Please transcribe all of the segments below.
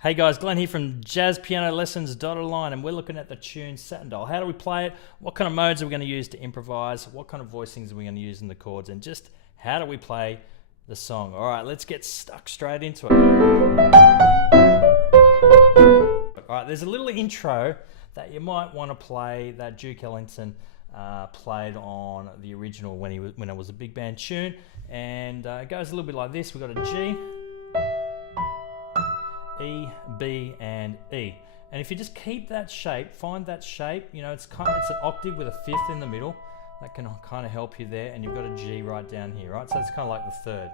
Hey guys, Glenn here from jazzpianolessons.online, and we're looking at the tune Satin Doll. How do we play it? What kind of modes are we going to use to improvise? What kind of voicings are we going to use in the chords? And just how do we play the song? All right, let's get stuck straight into it. All right, there's a little intro that you might want to play that Duke Ellington played on the original when it was a big band tune, and it goes a little bit like this. We've got a G, E, B, and E. And if you just keep that shape, find that shape, you know, it's an octave with a fifth in the middle. That can kind of help you there, and you've got a G right down here, right? So it's kind of like the third.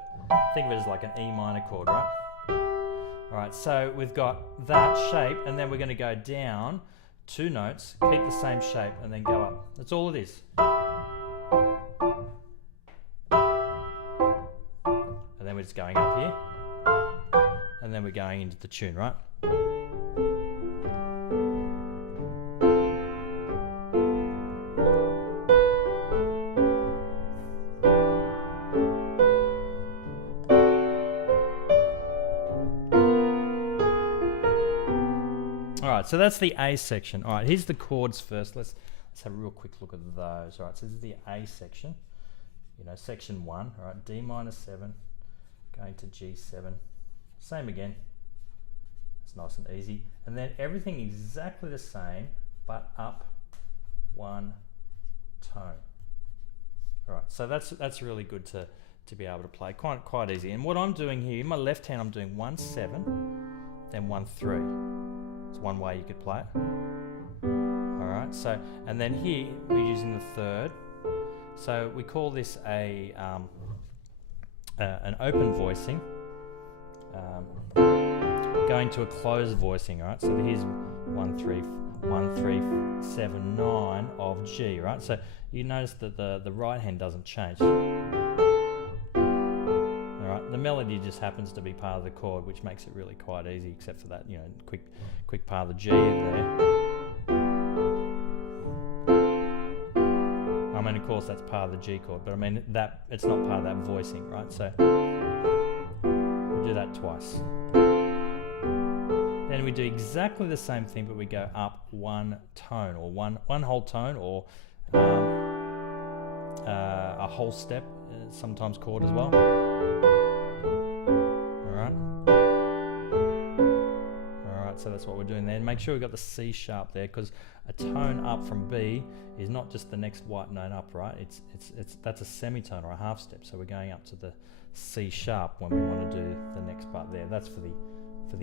Think of it as like an E minor chord, right? All right, so we've got that shape, and then we're going to go down 2 notes, keep the same shape, and then go up. That's all it is. And then we're just going up here. And then we're going into the tune, right? All right, so that's the A section. All right, here's the chords first. Let's have a real quick look at those. All right, so this is the A section. You know, section 1. All right, D minor 7, going to G7. Same again. It's nice and easy. And then everything exactly the same, but up 1 tone. All right, so that's really good to be able to play. Quite easy. And what I'm doing here, in my left hand, I'm doing 1 7, then 1 3. It's one way you could play it. All right. So, and then here we're using the third. So we call this an open voicing. Going to a closed voicing, right? So here's 1 3 1 3 7 9 of G, right? So you notice that the right hand doesn't change. All right, the melody just happens to be part of the chord, which makes it really quite easy, except for that, you know, quick part of the G there. I mean, of course, that's part of the G chord, but I mean that it's not part of that voicing, right? So we do that twice. Then we do exactly the same thing, but we go up 1 tone, or one whole tone, or a whole step, sometimes chord as well. All right, so that's what we're doing there. And make sure we've got the C sharp there, because a tone up from B is not just the next white note up, right? That's a semitone or a half step. So we're going up to the C sharp when we want to do the next part there. That's for the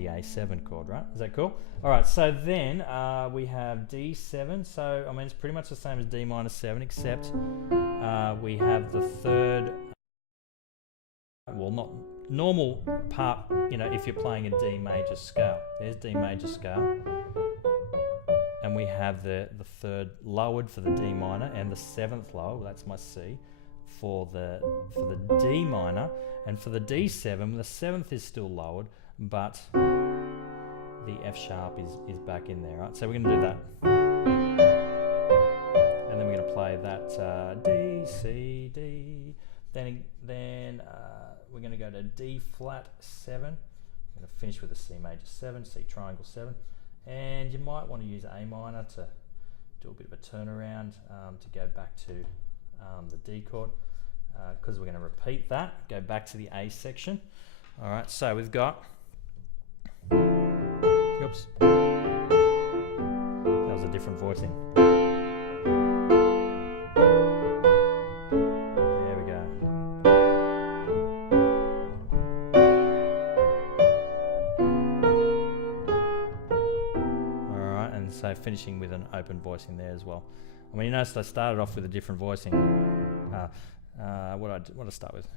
A7 chord, right? Is that cool? All right, so then we have D7. So, I mean, it's pretty much the same as D minor 7, except we have the third, well, not normal part, you know, if you're playing a D major scale. There's D major scale. And we have the third lowered for the D minor, and the 7th lower, well, that's my C, for the D minor. And for the D7, the 7th is still lowered, but the F sharp is back in there, right? So we're going to do that. And then we're going to play that D, C, D. Then we're going to go to D flat 7. We're going to finish with a C major 7, C triangle 7. And you might want to use A minor to do a bit of a turnaround to go back to the D chord, because we're going to repeat that, go back to the A section. All right, so we've got, oops, that was a different voicing. There we go. All right, and so finishing with an open voicing there as well. I mean, you notice I started off with a different voicing. What I start with?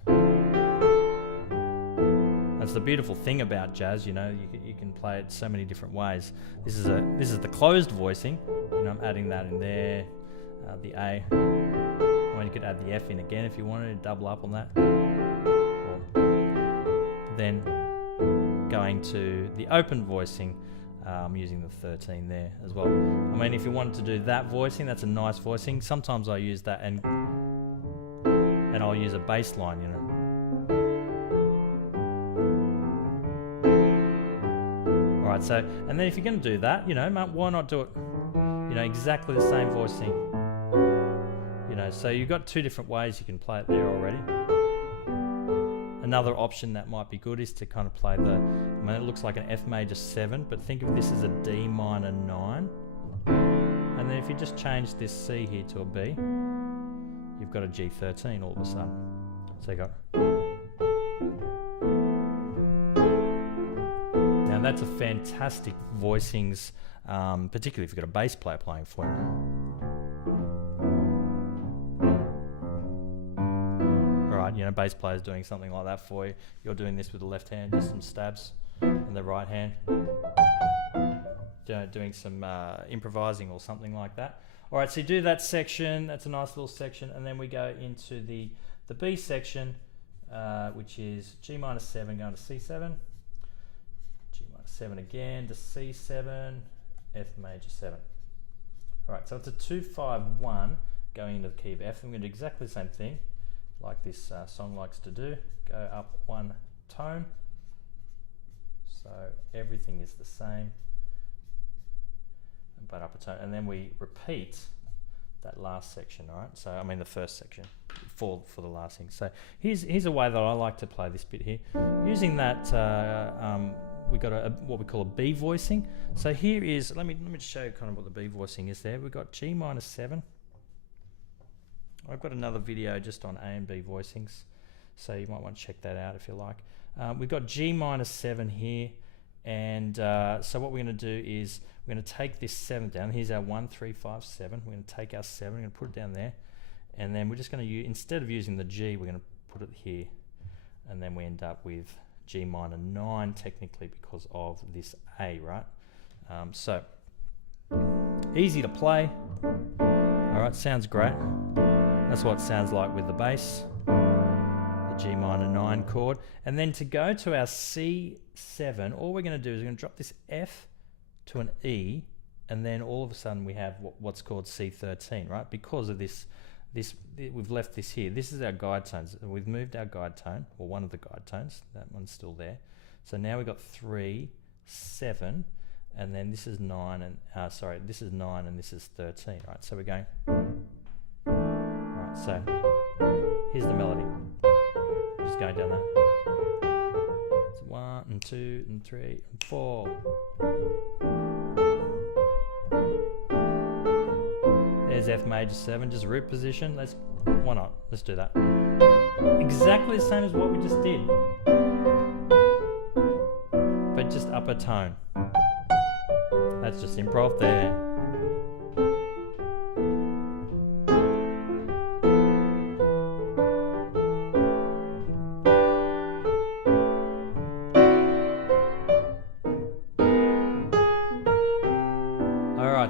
That's the beautiful thing about jazz, you know, you can play it so many different ways. This is the closed voicing, you know, I'm adding that in there, the A. Or you could add the F in again if you wanted to double up on that. Or then going to the open voicing, using the 13 there as well. I mean, if you wanted to do that voicing, that's a nice voicing. Sometimes I use that, and I'll use a bass line, you know. right, so, and then if you're going to do that, you know, why not do it, you know, exactly the same voicing? You know, so you've got two different ways you can play it there already. Another option that might be good is to kind of play the, I mean, it looks like an F major 7, but think of this as a D minor 9. And then if you just change this C here to a B, you've got a G13 all of a sudden. So you got. Now that's a fantastic voicings, particularly if you've got a bass player playing for you. Alright, you know, bass player's doing something like that for you. You're doing this with the left hand, just some stabs, and the right hand. You know, doing some improvising or something like that. All right, so you do that section. That's a nice little section, and then we go into the B section, which is G minor 7 going to C7, G minor 7 again to C7, F major 7. All right, so it's a 2-5-1 going into the key of F. I'm going to do exactly the same thing, like this song likes to do. Go up one tone, so everything is the same. But up a tone, and then we repeat that last section. All right, so I mean the first section for the last thing. So here's a way that I like to play this bit here. Using that, we got what we call a B voicing. So here is, let me just show you kind of what the B voicing is there. We've got G minor 7. I've got another video just on A and B voicings, so you might want to check that out if you like. We've got G minor 7 here, and so what we're going to do is we're going to take this 7 down. Here's our 1, 3, 5, 7. We're going to take our 7, we're going to put it down there, and then we're just going to use, instead of using the G, we're going to put it here, and then we end up with G minor 9 technically because of this A, right? So easy to play. All right, sounds great. That's what it sounds like with the bass, the G minor 9 chord. And then to go to our C7, all we're going to do is we're going to drop this F to an E, and then all of a sudden we have what's called C13, right? Because of this, we've left this here. This is our guide tones. We've moved our guide tone, or one of the guide tones. That one's still there. So now we've got 3, 7, and then this is 9, and sorry, this is 9, and this is 13, right? So we're going. Right. So here's the melody. Just going down that. 1 and 2 and 3 and 4. There's F major 7, just root position. Why not? Let's do that. Exactly the same as what we just did, but just up a tone. That's just improv there.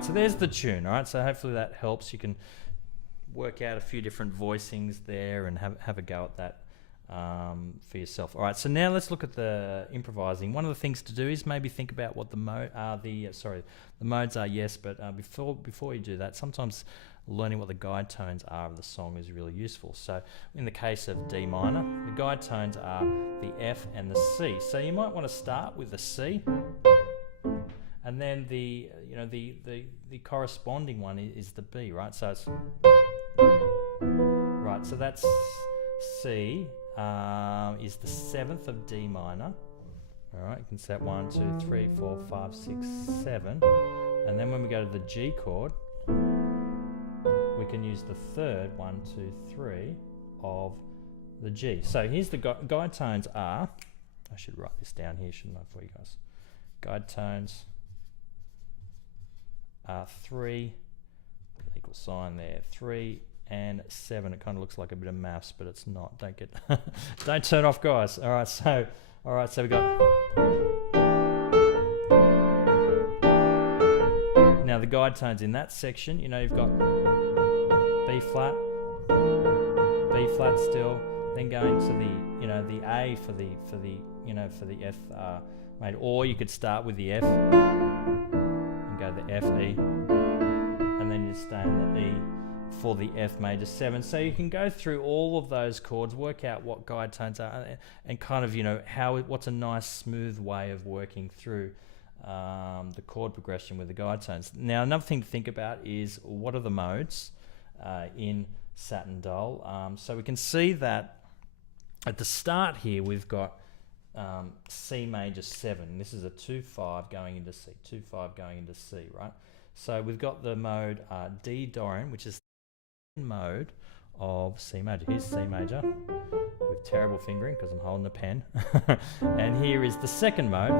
So there's the tune, all right? So hopefully that helps. You can work out a few different voicings there and have a go at that for yourself. All right, so now let's look at the improvising. One of the things to do is maybe think about what the modes are, yes, but before you do that, sometimes learning what the guide tones are of the song is really useful. So in the case of D minor, the guide tones are the F and the C. So you might want to start with the C, and then the corresponding one is the B, right? So it's right. So that's C is the 7th of D minor. All right, you can set 1, 2, 3, 4, 5, 6, 7, and then when we go to the G chord, we can use the 3rd 1, 2, 3 of the G. So here's the guide tones are. I should write this down here, shouldn't I, for you guys? Guide tones. 3, equal sign there, 3 and 7. It kind of looks like a bit of maths, but it's not. Don't turn off, guys. All right, so we got. Now the guide tones in that section, you've got B flat still, then going to the the A for the F made, or you could start with the F. Go the F, E, and then you stay in the E for the F major 7. So you can go through all of those chords, work out what guide tones are, and kind of what's a nice smooth way of working through the chord progression with the guide tones. Now, another thing to think about is what are the modes in Satin Doll. So we can see that at the start here we've got C major 7. This is a 2-5 going into C, 2-5 going into C, right? So we've got the mode D Dorian, which is the mode of C major. Here's C major with terrible fingering because I'm holding a pen. And here is the second mode.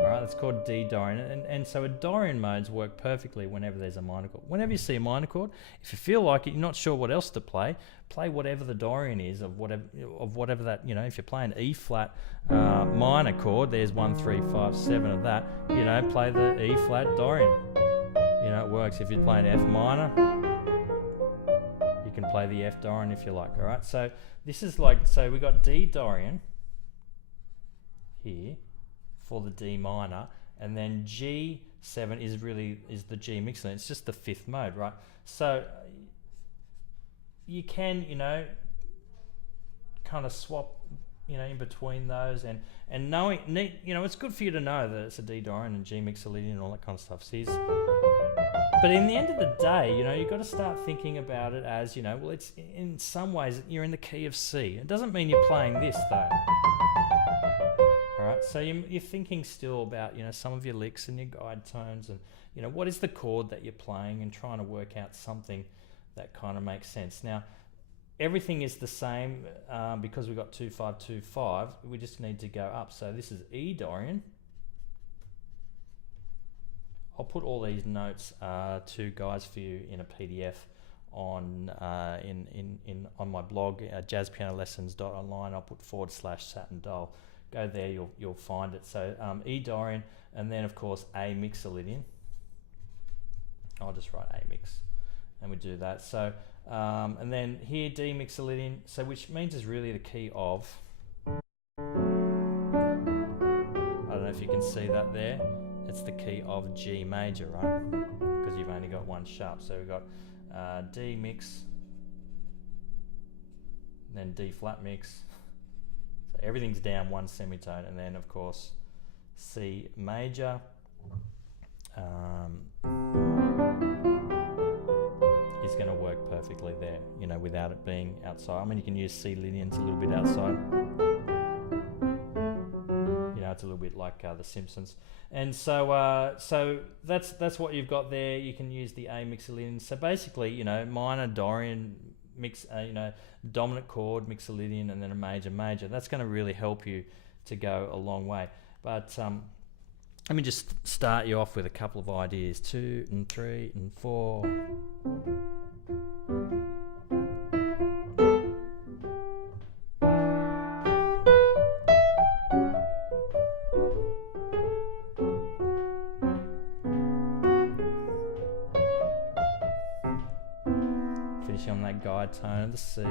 Alright, it's called D Dorian. And so a Dorian modes work perfectly whenever there's a minor chord. Whenever you see a minor chord, if you feel like it, you're not sure what else to play, play whatever the Dorian is of whatever that, you know, if you're playing E flat minor chord, there's 1, 3, 5, 7 of that, you know, play the E flat Dorian. You know, it works. If you're playing F minor, you can play the F Dorian if you like. All right, so this is like, so we got D Dorian here for the D minor, and then G7 is the G mixer. It's just the 5th mode, right? So you can, you know, kind of swap, you know, in between those, and knowing, you know, it's good for you to know that it's a D Dorian and G mixolydian and all that kind of stuff. But in the end of the day, you know, you've got to start thinking about it as, you know, well, it's in some ways you're in the key of C. It doesn't mean you're playing this though. All right, so you're thinking still about, you know, some of your licks and your guide tones, and, you know, what is the chord that you're playing, and trying to work out something that kind of makes sense. Now, everything is the same because we've got 2, 5, 2, 5. We just need to go up. So this is E Dorian. I'll put all these notes to guys for you in a PDF on on my blog, jazzpianolessons.online. I'll put /Satin Doll. Go there, you'll find it. So E Dorian, and then of course A mixolydian. I'll just write A mix, and we do that. So and then here D mixolydian, so which means is really the key of, I don't know if you can see that there. It's the key of G major, right? Because you've only got one sharp. So we've got D mix, then D flat mix. So everything's down one semitone, and then of course C major. Is going to work perfectly there, you know, without it being outside. I mean, you can use C lineans a little bit outside. You know, it's a little bit like The Simpsons. And so so that's what you've got there. You can use the A mixolydian. So basically, you know, minor Dorian mix, you know, dominant chord mixolydian, and then a major major. That's going to really help you to go a long way. But let me just start you off with a couple of ideas. 2 and 3 and 4. Finishing on that guide tone of the C.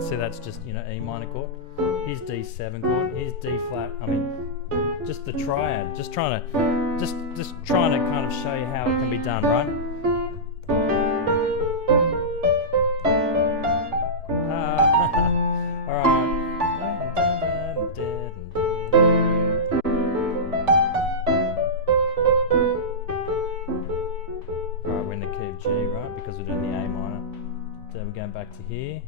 So that's just, you know, E minor chord. Here's D7 chord. Here's D flat. I mean, just the triad. Just trying to kind of show you how it can be done, right? All right. All right, we're in the key of G, right? Because we're doing the A minor. Then we're going back to here.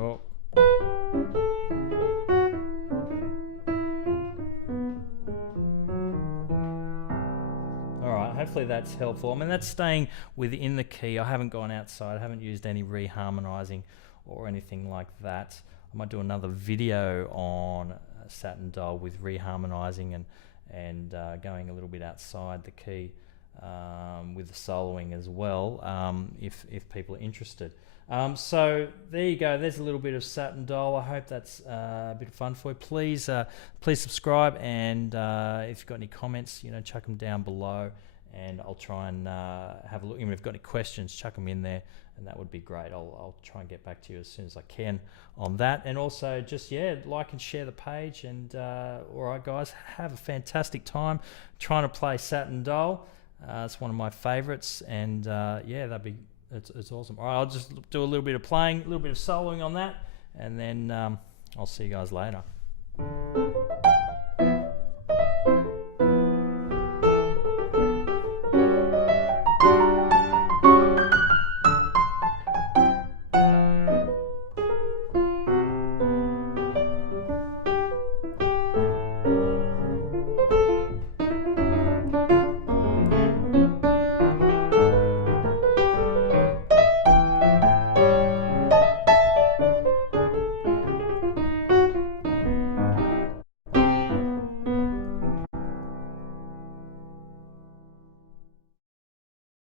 Oh. Alright, hopefully that's helpful. I mean, that's staying within the key. I haven't gone outside. I haven't used any reharmonizing or anything like that. I might do another video on Satin Doll with reharmonizing and going a little bit outside the key with the soloing as well, if people are interested. So there you go. There's a little bit of Satin Doll. I hope that's a bit of fun for you. Please subscribe, and if you've got any comments, you know, chuck them down below, and I'll try and have a look. Even if you've got any questions, chuck them in there, and that would be great. I'll try and get back to you as soon as I can on that. And also just, like and share the page. And all right, guys, have a fantastic time trying to play Satin Doll. It's one of my favorites, and it's awesome. All right, I'll just do a little bit of playing, a little bit of soloing on that, and then I'll see you guys later.